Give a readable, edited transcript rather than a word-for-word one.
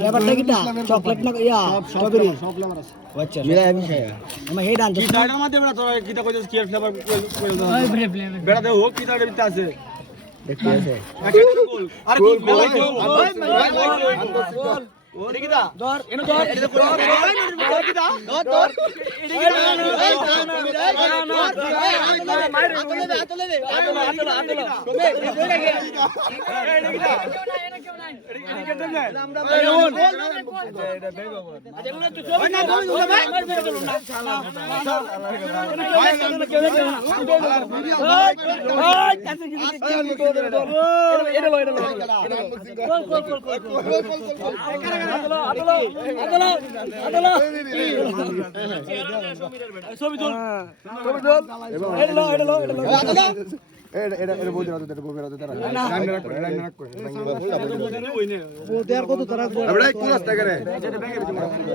ব্যাপারটা কিটা চকলেট না ইয়া স্ট্রবেরি আচ্ছা মিলা আমি খায়া আমি হেড আনছি কি টাইটার মধ্যে বেটা তোরা কিটা কইছিস কি ফ্লেভার কইছিস ওই ফ্লেভার বেটা দে হোক কি টাইটার ভিতরে আছে দেখতে আছে আরে গোল মেলা গোল ওরে কিটা ধর এনো ধর এটা ধর কিটা ধর ছবি তুল এটা বলতে রাখো এটা বলতে রাখো কত তারা